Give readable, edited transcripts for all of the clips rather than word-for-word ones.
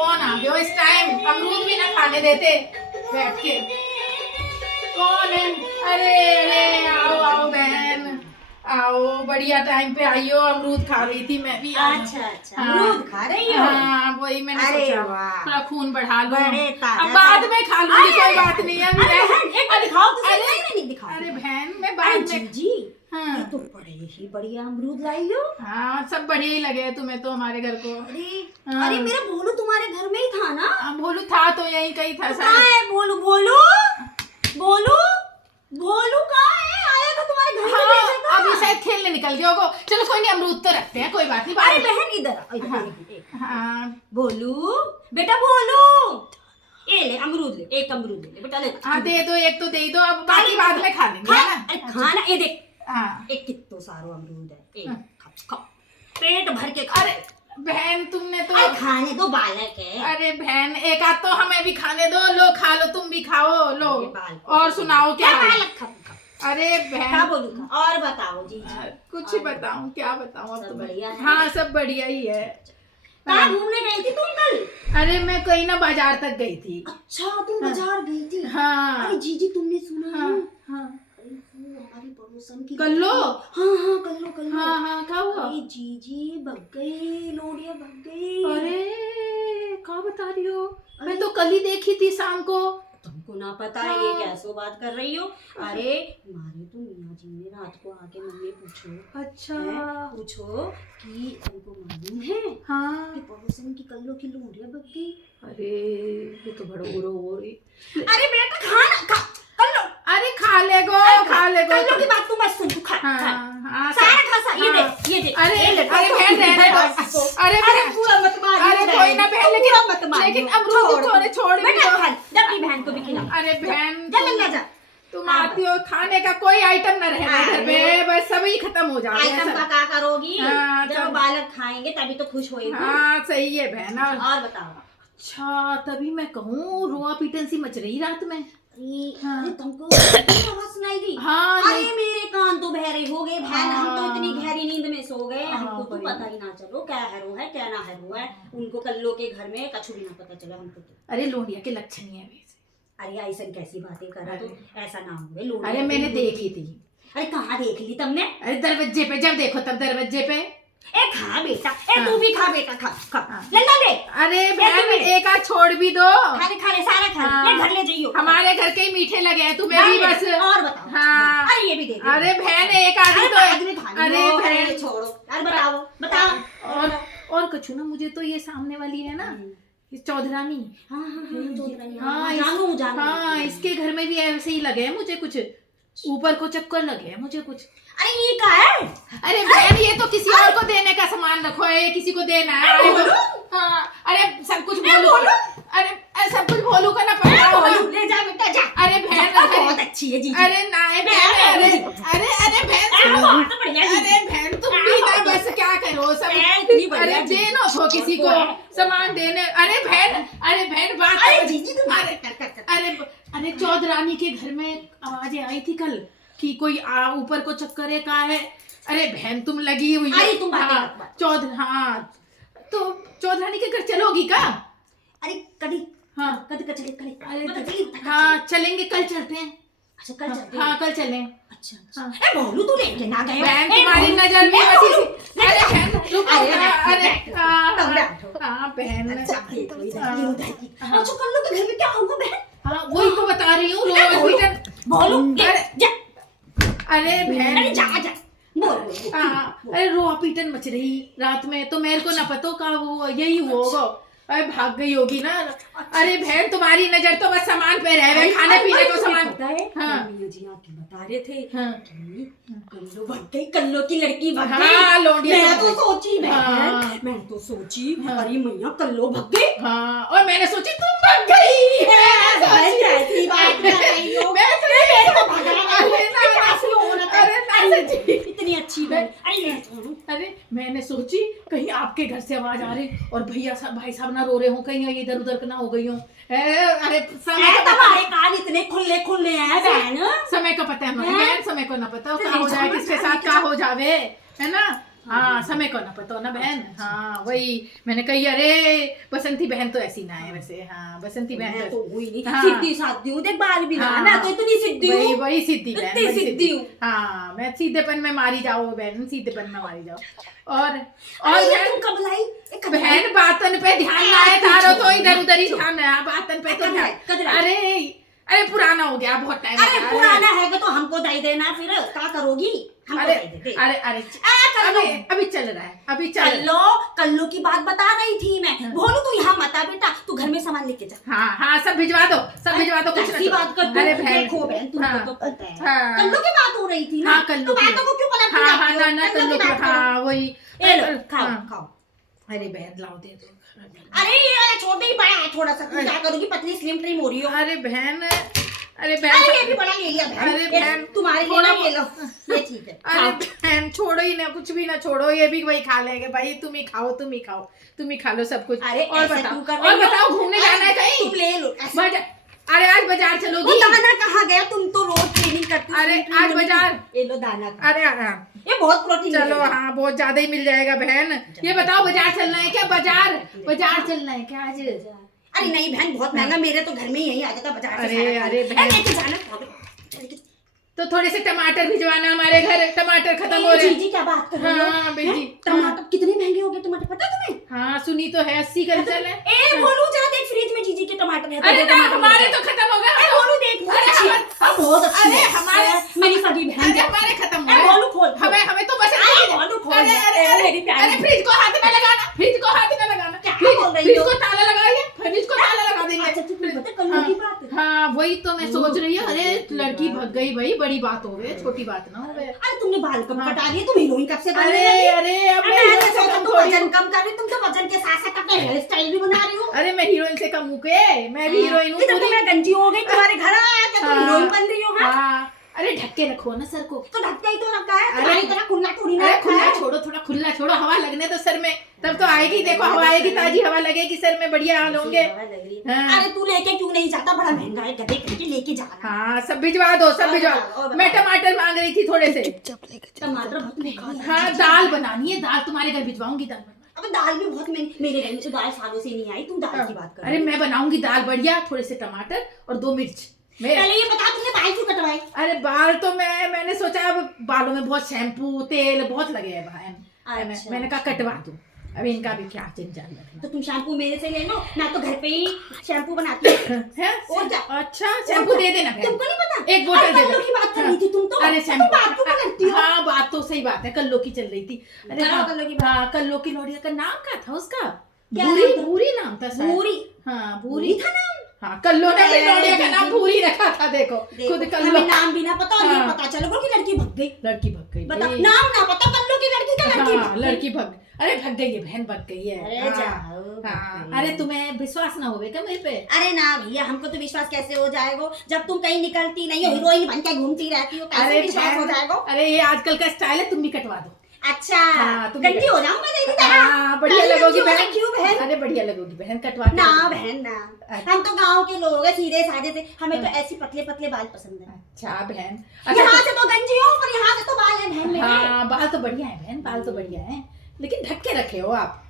कौन आ गया इस टाइम? अमरूद भी ना खाने देते बैठ के। कौन है? अरे अरे आओ आओ बहन, आओ, बढ़िया टाइम पे आई हो। अमरूद खा रही थी मैं भी। अच्छा अच्छा, अमरूद खा रही हो? हाँ वही मैंने अरे सोचा वाह, थोड़ा खून बढ़ा लो। बड़े ताजा अब बाद में खा लूंगी, कोई बात नहीं है। एक बार दिखाओ तो सही। अरे नहीं दिखाओ। अरे बहन मैं अरे बाद में। जी, हाँ ये तो बड़े ही बढ़िया अमरूद लाई हो। हाँ सब बढ़िया ही लगे तुम्हें तो हमारे घर को। अरे अरे मेरा भोलू तुम्हारे घर में ही था ना? भोलू था तो यही कहीं था कहाँ है भोलू? भोलू भोलू भोलू कहाँ है? आया तो तुम्हारे घर में भेजा था। अभी शायद खेलने निकल गया होगा। चलो कोई नहीं, अमरूद तो रखते हैं, कोई बात नहीं। अरे बहन इधर आ, इधर हाँ। हाँ। भोलू बेटा, भोलू ये ले अमरूद, ले एक अमरूद ले बेटा, ले। हाँ दे दो, एक तो दे दो, अब बाकी बाद में खा लेंगे है ना। अरे खाना, ये देख, हाँ एक कितना सारो अमरूद है, एक खा पेट भर के खा। अरे बहन तुमने तो। अरे खाने दो, बालक है। अरे बहन एक आध तो हमें भी खाने दो। लो खा लो, तुम भी खाओ लो। बालक। और सुनाओ क्या है? बालक खा। अरे क्या बहन बोलूं खा? और बताओ जी। कुछ ही बताऊं, क्या बताऊं अब सब तुम्हें। बढ़िया है? हाँ सब बढ़िया ही है। कहाँ घूमने गई थी तुम कल? अरे मैं कहीं ना बाजार तक गई थी। अच्छा तुम बाजार गई थी? हाँ अरे जीजी तुमने सुना हाँ है? हाँ अरे वो हमारी पड़ोसन की कल्लो। हाँ हाँ कल्लो। हाँ हाँ क्या हुआ? अरे जीजी भग गई, लोडिया भग गई। अरे क्या बता रही हो? मैं तो कल ही देखी थी शाम को। तुमको ना पता है ये कैसो बात कर रही हो? अरे हमारे तो मियाँ जी ने रात को आके मम्मी पूछो, अच्छा पूछो कि तुमको मालूम है हाँ। कि पड़ोसन की कल्लो की लोडिया भग गई। अरे ये तो बड़ा बुरा हो रही। अरे बेटा खाना खा, कल्लो। अरे खा ले गो, खा ले गो। कल्लो की बात तू मत सुन, तू खा हाँ खा। हाँ सारा खा सा, ये हाँ। दे ये दे। अरे ये ले, अरे बहन रहने दो। अरे बहन पूरा मत मारियो। अरे कोई ना बहन, लेकिन अमरूद थोड़े छोड़ बेटा खा, जब अपनी बहन को भी खिला। अरे बहन जा लल्ला जा। तुम आती हो, खाने का कोई आइटम न रहे घर पे, बस सभी खत्म हो जाए। आइटम का क्या करोगी? हाँ, जब बालक खाएंगे तभी तो खुश होएगी। हाँ सही है बहन। और बताओ। अच्छा तभी मैं कहूँ रोआ पीटन सी मच रही रात में। हाँ। अरे तुमको आवाज सुनाई दी? हाँ अरे मेरे कान तो बहरे हो गए बहन, हम तो हाँ। इतनी गहरी नींद में सो गए, हाँ, हमको तो बड़ी। पता ही ना चलो क्या हैरो है क्या ना हैरो है। उनको कल्लो के घर में कछु भी ना पता चला हमको तो। अरे लोहिया के लक्षण ही है वैसे। अरे ऐसा कैसी बातें कर रहा, तो ऐसा ना हुए। अरे मैंने देखी थी। अरे कहाँ देख ली तुमने? अरे दरवाजे पे, जब देखो तब दरवाजे पे। ए खा बेटा, ए तू भी खा बेटा, खा खा। हाँ। लल्ला ले। अरे बहन एक आध छोड़ भी दो। खा ले सारा खा ले। हाँ। ले घर ले जाइयो। हमारे घर के ही मीठे लगे हैं, तुम्हें भी बस। और बताओ। हाँ। अरे ये भी दे दे। अरे बहन एक आधी तो। अरे बहन छोड़ो। अरे बताओ बताओ। और कछु ना, मुझे तो ये सामने वाली है ना, ये चौधरानी। हाँ हाँ हाँ चौधरानी। हाँ जानू जानू। हाँ इसके घर में भी ऐसे ही लगे हैं मुझे, कुछ ऊपर को चक्कर लगे हैं मुझे कुछ। अरे ये क्या है? अरे बहन ये तो किसी और को देने का सामान रखो है, ये किसी को देना है। हाँ अरे सब कुछ भोलू। अरे सब कुछ भोलू का ना पड़ा होगा। ले जा बेटा जा। अरे बहन बहुत अच्छी है जी। अरे ना बहन, अरे अरे बहन बहुत बढ़िया जी। अरे बहन तुम भी ना बस क्या करो सब। इतनी बढ़िया अरे जी। देना हो किसी को सामान देने। अरे बहन बात। अरे जीजी तुम कर। अरे चौधरानी के घर में आवाजें आई थी कल कि कोई ऊपर को चक्कर है का है। अरे बहन तुम लगी हुई अरे तुम बातें हाँ, मत। हाँ तो चौधरानी के घर चलोगी का? अरे कभी हाँ कभी चले कल। अरे हाँ चलेंगे, कल चलते हैं। अच्छा कल चलते हैं। हाँ कल चलें। अच्छा हाँ। ए भोलू तू लेके ना गए? बहन तुम्हारी नजर में बसी सी। अरे बहन रुको। अरे हाँ बहन। अच्छा देखो अच्छा कल्लो के घर में क्या होगा बहन? हाँ वही तो बता रही हूँ। भोलू अरे बहन अरे जा जा बोल। हाँ अरे रोआ पीटन मच रही रात में, तो मेरे को ना पता का वो यही होगा। अरे भाग गई होगी ना। अरे बहन तुम्हारी नजर तो बस सामान पे रह गए, खाने पीने को सामान। पता है हाँ। मम्मी जी आके बता रहे थे हाँ। कि कल्लो भग गई, कल्लो की लड़की भग गई। हाँ लोंडिया मैं तो सोची हाँ। मैं तो सोची हाँ। अरे मैया कल्लो भग गई। हाँ और मैंने सोची तुम भग गई। ऐसी बात कर रही हो। मैं तो भगाना है। कैसी होना था? अरे ना सच्ची। इतनी अच्छी बहन। अरे ले छोड़ो। अरे मैंने सोची कहीं आपके घर से आवाज आ रही और भैया साहब भाई साहब ना रो रहे हो, कहीं इधर उधर ना हो गई हो। अरे समय का तुम्हारे कान इतने खुले खुले हैं बहन। समय का पता है हमें बहन, समय को ना पता क्या हो जाए, किसके साथ क्या हो जावे, है ना। हाँ समय को ना पता हो ना बहन। हाँ वही मैंने कही, अरे बसंती बहन तो ऐसी ना है वैसे। हाँ बसंती बहन मैं तो हुई नहीं हाँ। सीधी सादी हूँ, देख बाल भी ना, मैं तो इतनी सीधी हूँ, वही सीधी बहन, इतनी वही सीधी हूँ। हाँ मैं सीधेपन में मारी जाओ बहन, सीधेपन में मारी जाओ। और अरे ये बहन, तुम कब लाई? ये कब लाई? बहन बातन पे ध्यान ना है तारो तो इधर उधर ही ध्यान है, बातन पे तो कदर है, ध्यान। कदर है। अरे पुराना हो गया, बहुत टाइम अरे पुराना है तो हमको दे देना, फिर क्या करोगी? हमको अरे दे दे। अरे अरे अभी चल रहा है, अभी चल कल्लो की बात बता रही थी मैं। बोलू तू यहाँ मत आ बेटा, तू घर में सामान लेके जा। हाँ हाँ सब भिजवा दो, सब भिजवा दो, कुछ कैसी बात करती अरे हो? बहन, देखो बहन तुमको हाँ, तो पता है हाँ। कल्लो की बात हो रही थी ना। हाँ कल्लू तो की, बातों को क्यों पलट हाँ रही हाँ ना कल्लू की, हाँ वही। ये लो खाओ हाँ। खाओ। अरे बहन लाओ दे दो। अरे ये वाला छोटा ही बड़ा है थोड़ा सा, तुम क्या करोगी? पतली स्लिम ट्रिम हो रही हो। अरे बहन, अरे अरे बहन, ये भी बड़ा ले लिया बहन। अरे ये बहन, तुम्हारे लिए ना, ये लो, ये ठीक है। अरे खाओ। बहन छोड़ो ही ना, कुछ भी ना छोड़ो, ये भी वही खा लेंगे भाई। तुम ही खाओ, तुम ही खाओ, तुम ही खा लो सब कुछ। अरे और ऐसे बताओ, क्यों कर और रही हो? बताओ घूमने जाना है कहीं? तुम ले लो ऐसे। अरे आज बाजार वो चलोगी? दाना कहाँ गया? तुम तो रोज ट्रेनिंग करती हो। अरे ट्रेनिंग आज होने की। बाजार, ये लो दाना खा। अरे हाँ ये बहुत प्रोटीन चलो, मिलेगा। हाँ बहुत ज्यादा ही मिल जाएगा बहन। ये बताओ बाजार चलना है क्या? बाजार चलना है क्या आज? अरे नहीं बहन, बहुत महंगा, मेरे तो घर में ही यही आ जाता बाजार से अरे, सारा अरे खाना। बहन। लेके जाना। तो थोड़े से टमाटर भिजवाना हमारे घर, टमाटर खत्म हो रहे हैं। जीजी क्या बात कर रही हो? हाँ बेटी, हैं? टमाटर कितने महंगे हो गए टमाटर, पता है तुम्हें? हाँ सुनी तो है, 80 का चल है। ए बोलू जरा देख फ्रिज में जीजी के टमाटर है। अरे ना हमारे तो खत्म हो गए। ए बोलू देख, बहुत अरे अच्छी है। हम- बहुत अच्छी अरे है। हमारे- मेरी सगी बहन अरे हमारे खत्म हो ए गए। बोलू खोल। हमें तो बस बोलू खोल। अरे अरे ए, मेरी प्यारी। अरे फ्रिज को हाथ में लगाना, फ्रिज को हाथ में लगाना। क्या फ्रिज बोल रही फ्रिज हो? को ताला लगाइए, फ्रिज को ताला लगा देंगे। अच्छा तुम्हें पता है कल्लू की बात है? हाँ वही तो मैं सोच रही हूँ। अरे लड़की भग गई भाई, बड़ी बात हो गई, छोटी बात ना हो गई। अरे तुमने बाल कब हाँ। कटा दिए? तुम हीरोइन कब से बनने अरे लगी? अरे अब मैं मैंने हीरोइन से सोचा कम तुम थोड़ी वजन हूँ। कम कर रही, तुम तो वजन के साथ साथ अपना हेयर स्टाइल भी बना रही हो। अरे मैं हीरोइन से कम हूँ के, मैं भी हीरोइन हूँ इधर पूरी। तो मैं गंजी हो गई तुम्हारे घर आया क्या? तुम हाँ। हीरोइन बन रही हो? हाँ? हाँ अरे ढक के रखो ना सर को। तो ढक के ही तो रखा है, अरे- तुम्हारी तरह खुला थोड़ी ना अरे रखा खुला है। छोड़ो, थोड़ा खुला छोड़ो, हवा लगने तो सर में, तब तो आएगी। देखो हवा आएगी, ताजी हवा लगेगी सर में, बढ़िया हाल होंगे। हाँ। अरे तू लेके क्यों नहीं जाता? बड़ा महंगा है, गधे करके लेके जाना। हाँ सब भिजवा दो, सब और भिजवा बताओ, और दो। मैं बताओ। टमाटर मांग रही थी थोड़े से। टमाटर बहुत महंगा है। हाँ दाल बनानी है, दाल तुम्हारे घर भिजवाऊंगी, दाल बनवा। अब दाल भी बहुत महंगी, मेरे घर में तो दाल सालों से नहीं आई, तुम दाल की बात कर अरे मैं बनाऊंगी दाल बढ़िया, थोड़े से टमाटर और 2 मिर्च। मैं पहले ये बता तुमने बाल क्यों कटवाए? अरे बाल तो मैंने सोचा अब बालों में बहुत शैम्पू तेल बहुत लगे है बहन। अच्छा। मैंने कहा कटवा दूं, अब इनका भी क्या जंजाल रखना तो तुम शैम्पू मेरे से ले लो, मैं तो घर पे ही शैम्पू बनाती हूँ। है। और क्या? अच्छा शैम्पू दे देना बहन, तुमको नहीं पता? एक बोतल दे कल्लो दो। की बात कर रही थी तुम तो। अरे तुम शैम्पू बात क्यों करती हो? हाँ बात तो सही बात है, कल्लो की चल रही थी। अरे करो हाँ कल्लो की बात। हाँ कल्लो की लोडिया का नाम क्या था उसका? क्या भूरी, नाम था? भूरी नाम था शायद। भूरी। हाँ भूरी भूरी था नाम? हाँ कल्लो ने अपनी अरे लोडिया का नाम दीदी। भूरी रखा था। देखो खुद देखो, कल्लो। हमें नाम भी ना पता और ये हाँ। पता चल गया कि लड़की भग गई। लड़की भग गई बता, भाई। नाम ना पता कल्लो की लड़की का, लड़की हाँ भग गई। लड़की भग, अरे भग गई है बहन, भग गई है। अरे हाँ, जाओ, भग हाँ गई। अरे तुम्हें विश्वास ना होवे क्या मेरे पे? अरे ना भैया, हमको तो विश्वास कैसे हो जाएगा जब तुम कहीं निकलती नहीं हो, हीरोइन बन के घूमती रहती हो, कैसे अरे विश्वास हो बहन, जाएगा? अरे ये आजकल का स्टाइल है, तुम भी कटवा दो। अच्छा हाँ, तुम गंदी हो जाऊंगा तेरी तरह? हाँ बढ़िया पहले लगोगी गंदी हो बहन। क्यों बहन? अरे बढ़िया लगोगी बहन, कटवा के ना दो। बहन ना, हम तो गांव के लोग हैं, सीधे साधे से, हमें तो ऐसी पतले पतले बाल पसंद है। अच्छा बहन, यहाँ से तो गंजी हो पर यहाँ से तो बाल है बहन मेरे। हाँ बाल तो बढ़िया है बहन, बाल तो बढ़िया है, लेकिन ढक के रखे हो आप।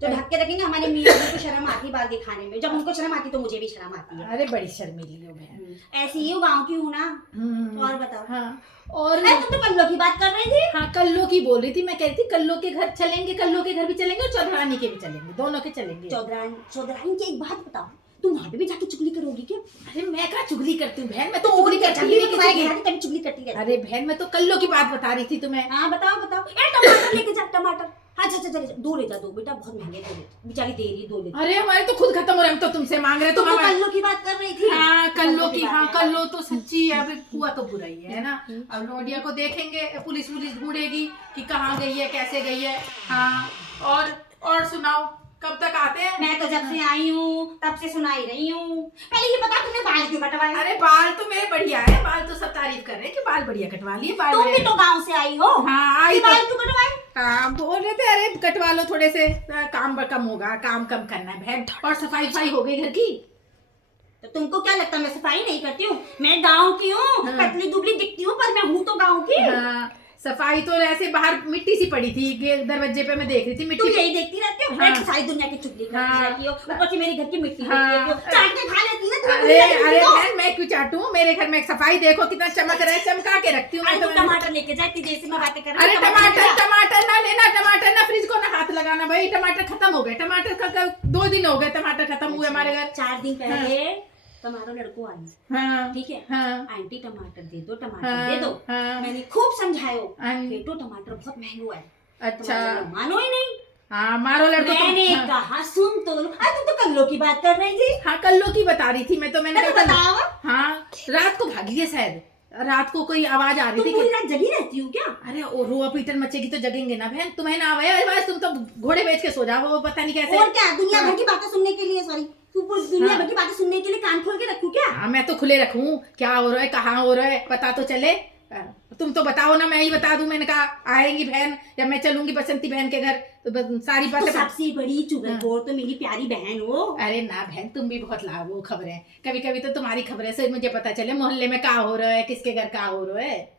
तो ढक के रखेंगे, हमारे मियाँ को शर्म आती है बाल दिखाने में, जब उनको शर्म आती तो मुझे भी शर्म आती है। अरे बड़ी शर्मीली हो बहन। ऐसी ही हूँ, गांव की हूँ ना। हम्म, और बताओ। हाँ और अरे तुम तो कल्लो की बात कर रही थी। हाँ कल्लो की बोल रही थी, मैं कह रही थी कल्लो के घर चलेंगे, कल्लो के घर भी चलेंगे और चौधरानी के भी चलेंगे, दोनों के चलेंगे। चौधरानी की एक बात बताओ, तुम वहाँ पे भी जाके चुगली करोगी क्या? अरे मैं क्या चुगली करती हूँ बहन, मैं तो तो चुगली क्या, करती जब ही भी नहीं तुम्हारे किसी घर की। आती तभी चुगली करती रहती। अरे बहन मैं तो कल्लो की बात बता रही थी तुम्हें। हाँ बताओ बताओ। ए टमाटर लेके जा, टमाटर। हाँ अच्छा अच्छा, 2 ले जा, 2 बेटा, बहुत महंगे 2 ले, बेचारी दे रही है, 2 ले जा। अरे हमारे तो खुद खत्म हो रहे, हम तो तुमसे मांग रहे, तुम तो हमारे- कल्लो की बात कर रही थी। हाँ कल्लो की, हाँ बात है। कल्लो तो सच्ची है, अभी हुआ तो बुरा ही है ना। अब लोडिया को देखेंगे, पुलिस ढूंढेगी कि कहाँ गई है, कैसे गई है। हाँ और सुनाओ, कब तक आते हैं? मैं तो जब से आई हूँ तब से सुनाई रही हूँ। पहले ये बता तुमने बाल क्यों कटवाए? अरे बाल तो मेरे बढ़िया है, बाल तो सब तारीफ कर रहे हैं कि बाल बढ़िया कटवा लिए, बाल तुम भी मेरे- तो गांव से आई हो। हाँ आई ये तो, बाल क्यों कटवाए? हाँ बोल रहे थे अरे कटवा लो थोड़े से, काम कम होगा, काम कम करना है बहन, और सफाई हो गई घर की। तो तुमको क्या लगता है मैं सफाई नहीं करती हूँ? मैं गांव की हूँ, हाँ। पतली दुबली दिखती हूँ पर मैं हूँ तो गांव की। हाँ सफाई तो ऐसे बाहर मिट्टी सी पड़ी थी दरवाजे पे, मैं देख रही थी तुम मिट्टी। यही देखती रहती हो, हाँ। सारी दुनिया की चुगली करती हाँ। रहती हो, ऊपर से मेरे घर की मिट्टी हाँ। देखती हो, चाट के खा लेती ना तुम्हें अरे बुरी लगती अरे हो। बहन, मैं क्यों चाटूं? मेरे घर में सफाई देखो कितना चमक रहा है, चमका के रखती हूँ अरे मैं तुम तो। टमाटर लेके जा, इतनी देर से मैं बातें कर रही अरे हूँ, टमाटर टमाटर लेके जा। टमाटर ना लेना, टमाटर ना फ्रिज को ना हाथ लगाना भाई, टमाटर खत्म हो गए, टमाटर का 2 दिन हो गए टमाटर खत्म हुए हमारे घर। 4 दिन पहले तुम्हारा लड़को आई, हाँ ठीक है, हाँ आंटी टमाटर दे दो, टमाटर हाँ, दे दो। हाँ। मैंने खूब समझायो, हाँ। बेटो टमाटर बहुत महंगा है। अच्छा तुम्हारा मानो ही नहीं। हाँ, मारो लड़को मैंने हाँ। कहा सुन तो लो। तुम तो कल्लो की बात कर रही थी। हाँ कल्लो की बता रही थी मैं तो, मैंने तो कहा बताओ, हाँ रात को भागी है शायद, रात को कोई आवाज आ रही तुम थी पूरी कि रात जगी रहती हो क्या? अरे ओ रोआ पीटन मचेगी तो जगेंगे ना बहन, तुम्हें ना आवे बस, तुम तो घोड़े बेच के सो जाओ, वो पता नहीं कैसे। और क्या, दुनिया हाँ। भर की बातें सुनने के लिए, सॉरी, तू पूरी दुनिया हाँ। भर की बातें सुनने के लिए कान खोल के रखूं क्या? हाँ मैं तो खुले रखूं, क्या हो रहा है कहाँ हो रहा है पता तो चले। तुम तो बताओ ना, मैं ही बता दूं। मैंने कहा आएंगी बहन या मैं चलूंगी बसंती बहन के घर तो बस सारी तो बातें सबसे बड़ी चुगलखोर तो मेरी प्यारी बहन हो। अरे ना बहन, तुम भी बहुत लाभ हो खबरें, कभी कभी तो तुम्हारी खबरें से मुझे पता चले मोहल्ले में क्या हो रहा है, किसके घर क्या हो रहा है।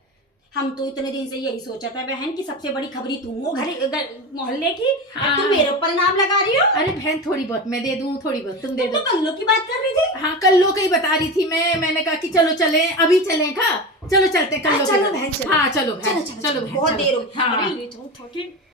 हम तो इतने दिन से यही सोचा था बहन कि सबसे बड़ी खबरी तुम हो मोहल्ले की। हाँ। अब तुम मेरे ऊपर नाम लगा रही हो। अरे बहन थोड़ी बहुत मैं दे दूं, थोड़ी बहुत तुम दे तुम दो। तो कल्लो की बात कर रही थी। हाँ कल्लो का ही बता रही थी मैंने कहा कि चलो चले, अभी चलें का, चलो चलते कल्लो के चलो घर। बहन चलो। हाँ चलो बहन, चलो चलो बहन, बहुत चलो। देर हो गई। हाँ अरे ले जाऊं थाके।